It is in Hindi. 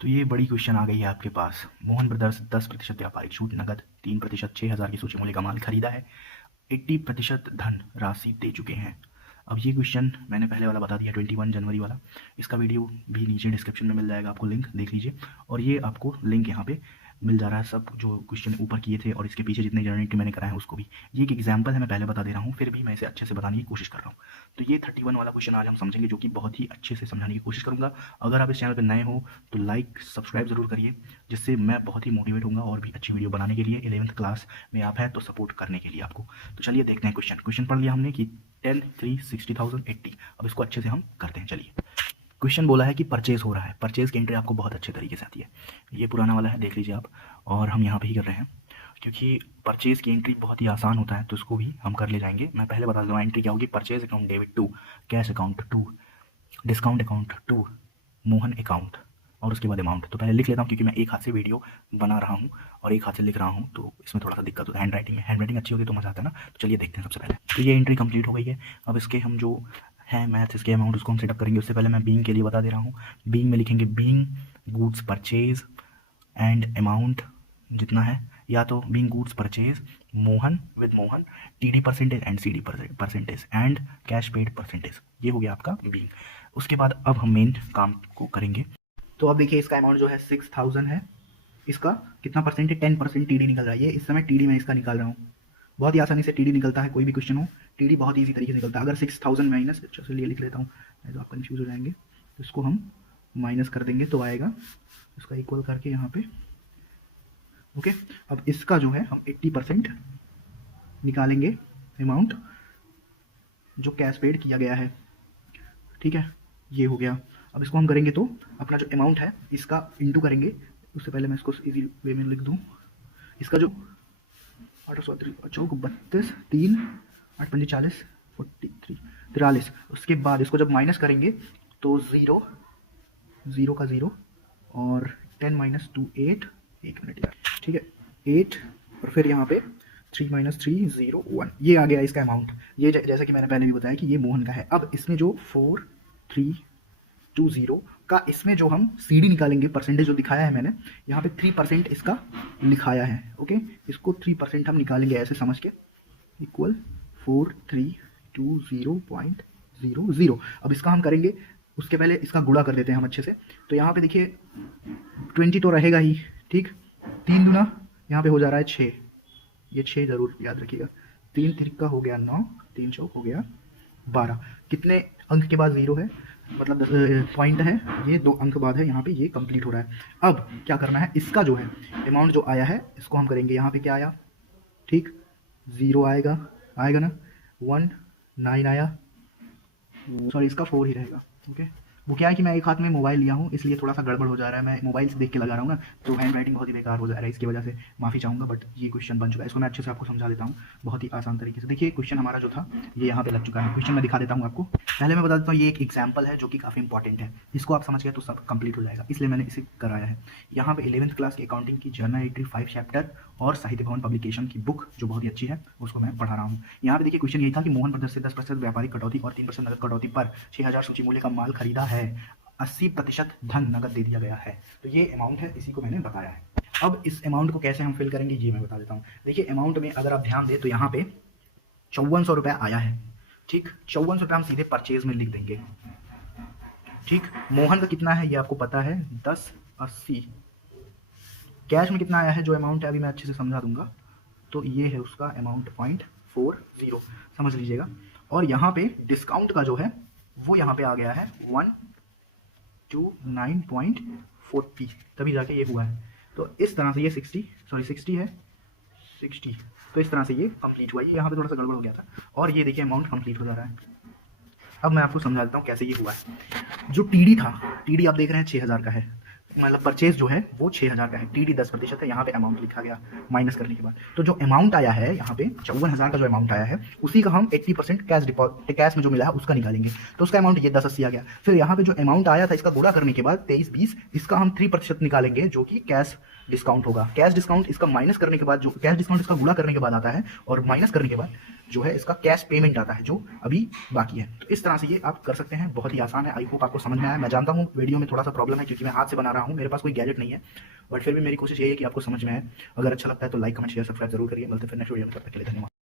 तो ये बड़ी क्वेश्चन आ गई है आपके पास। मोहन ब्रदर्स 10% व्यापारिक छूट नकद 3% 6,000 की सूची मूल्य का माल खरीदा है, 80% धन राशि दे चुके हैं। अब ये क्वेश्चन मैंने पहले वाला बता दिया 21 जनवरी वाला। इसका वीडियो भी नीचे डिस्क्रिप्शन में मिल जाएगा, आपको लिंक देख लीजिए। और ये आपको लिंक यहाँ पे मिल जा रहा है, सब जो क्वेश्चन ऊपर किए थे और इसके पीछे जितने जनरेट मैंने कराए हैं उसको भी। ये एक एग्जाम्पल है, मैं पहले बता दे रहा हूँ, फिर भी मैं इसे अच्छे से बताने की कोशिश कर रहा हूँ। तो ये 31 वाला क्वेश्चन आज हम समझेंगे, जो कि बहुत ही अच्छे से समझाने की कोशिश करूँगा। अगर आप इस चैनल पर नए हो तो लाइक सब्सक्राइब ज़रूर करिए, जिससे मैं बहुत ही मोटिवेट होऊंगा और भी अच्छी वीडियो बनाने के लिए। 11th क्लास में आप हैं तो सपोर्ट करने के लिए आपको। तो चलिए देखते हैं क्वेश्चन पढ़ लिया हमने कि 10, 3, 60,000, 80। अब इसको अच्छे से हम करते हैं। चलिए, क्वेश्चन बोला है कि परचेज हो रहा है। परचेज की एंट्री आपको बहुत अच्छे तरीके से आती है। ये पुराना वाला है, देख लीजिए आप। और हम यहाँ पे ही कर रहे हैं क्योंकि परचेज की एंट्री बहुत ही आसान होता है, तो इसको भी हम कर ले जाएंगे। मैं पहले बता दूँ एंट्री क्या होगी। Purchase account debit to, cash account to, discount account to, Mohan account, और उसके बाद अमाउंट। तो पहले लिख लेता हूँ क्योंकि मैं एक हाथ से वीडियो बना रहा हूँ और एक हाथ से लिख रहा हूँ, तो इसमें थोड़ा सा दिक्कत होता है। हैंड राइटिंग अच्छी होती है तो मज़ा आता है ना। तो चलिए देखते हैं। सबसे पहले तो ये एंट्री कंप्लीट हो गई है। अब इसके हम जो है मैथ, इसके अमाउंट उसको हम सेटअप करेंगे। उससे पहले मैं बीइंग के लिए बता दे रहा हूँ। बीइंग में लिखेंगे being goods purchase and amount जितना है, या तो being goods purchase Mohan with Mohan, TD percentage and CD percentage and cash paid percentage. ये हो गया आपका बीइंग। उसके बाद अब हम मेन काम को करेंगे। तो अब देखिए इसका अमाउंट जो है 6,000 है। इसका कितना परसेंट है? 10% टीडी निकल रहा है। ये इस समय टीडी में इसका निकाल रहा हूँ। बहुत ही आसानी से टीडी निकलता है, कोई भी क्वेश्चन हो टीडी बहुत ईजी तरीके से निकलता है। अगर 6,000 माइनस, अच्छा चलिए लिख लेता हूँ नहीं तो आप कन्फ्यूज हो जाएंगे। तो इसको हम माइनस कर देंगे तो आएगा, इसका इक्वल करके यहाँ पे। ओके, अब इसका जो है हम 80% निकालेंगे अमाउंट जो कैश पेड किया गया है। ठीक है, ये हो गया। अब इसको हम करेंगे तो अपना जो अमाउंट है इसका इंटू करेंगे। उससे पहले मैं इसको इजी वे में लिख दूँ। इसका जो 832 3 8 5 40 43 43, उसके बाद इसको जब माइनस करेंगे तो 0 0 का 0 और 10 माइनस 2 8, एक मिनट यार, ठीक है 8, और फिर यहाँ पे 3 माइनस 3 0 1, ये आ गया इसका अमाउंट। ये जैसा कि मैंने पहले भी बताया कि ये मोहन का है। अब इसमें जो 4 3 2 0 का, इसमें जो हम CD निकालेंगे, परसेंटेज जो दिखाया है मैंने यहाँ पे 3% इसका लिखाया है। ओके, इसको 3% हम निकालेंगे ऐसे समझ के, इक्वल 4320.00। अब इसका हम करेंगे, उसके पहले इसका गुणा कर देते हैं हम अच्छे से। तो यहाँ पे देखिए 20 तो रहेगा ही, ठीक, 3 दूना यहाँ पे हो जा रहा है 6, ये 6 जरूर याद रखिएगा। 3 तिरका हो गया 9, 3 चौक हो गया 12। कितने अंक के बाद 0 है, मतलब पॉइंट है, ये 2 अंक बाद है, यहाँ पे ये कंप्लीट हो रहा है। अब क्या करना है, इसका जो है अमाउंट जो आया है इसको हम करेंगे, यहाँ पे क्या आया, ठीक 0 आएगा ना, 1 9 आया, सॉरी इसका 4 ही रहेगा। ओके, वो क्या है कि मैं एक हाथ में मोबाइल लिया हूँ इसलिए थोड़ा सा गड़बड़ हो जा रहा है। मैं मोबाइल से देख के लगा रहा हूँ ना, तो हैंड राइटिंग बहुत ही बेकार हो जा रहा है, इसकी वजह से माफ़ी चाहूँगा। बट ये क्वेश्चन बन चुका है, इसको मैं अच्छे से आपको समझा देता हूँ बहुत ही आसान तरीके से। देखिए क्वेश्चन हमारा जो था ये यहाँ पे लग चुका है। क्वेश्चन मैं दिखा देता हूँ आपको। पहले मैं बता देता हूँ ये एक एग्जाम्पल है जो कि काफ़ी इंपॉर्टेंट है, इसको आप समझ गए तो सब कंप्लीट हो जाएगा, इसलिए मैंने इसे कराया है। यहाँ पे 11th क्लास की अकाउंटिंग की जर्नल एंट्री 5 चैप्टर और साहित्य भवन पब्लिकेशन की बुक जो बहुत ही अच्छी है उसको मैं पढ़ा रहा हूँ। यहाँ पे देखिए क्वेश्चन यही था कि मोहन ब्रदर्स से 10% व्यापारिक कटौती और 3% नगद कटौती पर 6,000 सूची मूल्य का माल खरीदा है, 80% धन नगद दे दिया गया है। तो ये अमाउंट है, इसी को मैंने बताया है। अब इस अमाउंट को कैसे हम फिल करेंगे ये मैं बता देता हूँ। देखिए अमाउंट में अगर आप ध्यान दें तो यहाँ पे 5400 रुपये आया है, ठीक, 5400 रुपये हम सीधे परचेज में लिख देंगे। ठीक, मोहन का कितना है ये आपको पता है, 1080। कैश में कितना आया है जो अमाउंट है अभी मैं अच्छे से समझा दूंगा, तो ये है उसका अमाउंट 0.40, समझ लीजिएगा। और यहाँ पे डिस्काउंट का जो है वो यहाँ पे आ गया है 129.40, तभी जाके ये हुआ है। तो इस तरह से ये 60 है 60, तो इस तरह से ये कंप्लीट हुआ। ये यहाँ पे थोड़ा सा गड़बड़ हो गया था, और ये देखिए अमाउंट कंप्लीट हो जा रहा है। अब मैं आपको समझा देता हूँ कैसे ये हुआ है। जो टीडी था, टीडी आप देख रहे हैं 6,000 का है, मतलब परचेज जो है वो 6,000 का है, टीडी 10% है, यहाँ पे अमाउंट लिखा गया माइनस करने के बाद। तो जो अमाउंट आया है यहाँ पे 54,000 का जो अमाउंट आया है उसी का हम 80% कैश में जो मिला है उसका निकालेंगे। तो उसका अमाउंट ये 1080 आ गया। फिर यहाँ पे जो अमाउंट आया था इसका गुणा करने के बाद 2320, इसका हम 3% निकालेंगे जो कि कैश डिस्काउंट होगा। कैश डिस्काउंट इसका माइनस करने के बाद, जो कैश डिस्काउंट इसका गुणा करने के बाद आता है और माइनस करने के बाद जो है इसका कैश पेमेंट आता है, जो अभी बाकी है। तो इस तरह से ये आप कर सकते हैं, बहुत ही आसान है। आई होप आपको समझ में आया। मैं जानता हूँ वीडियो में थोड़ा सा प्रॉब्लम है क्योंकि मैं हाथ से बना रहा हूँ, मेरे पास कोई गैजेट नहीं है, बट फिर भी मेरी कोशिश यही है कि आपको समझ में आए। अगर अच्छा लगता है तो लाइक, कमेंट, शेयर, सब्सक्राइब जरूर करिए। मिलते हैं फिर नेक्स्ट वीडियो में, तब तक के लिए धन्यवाद।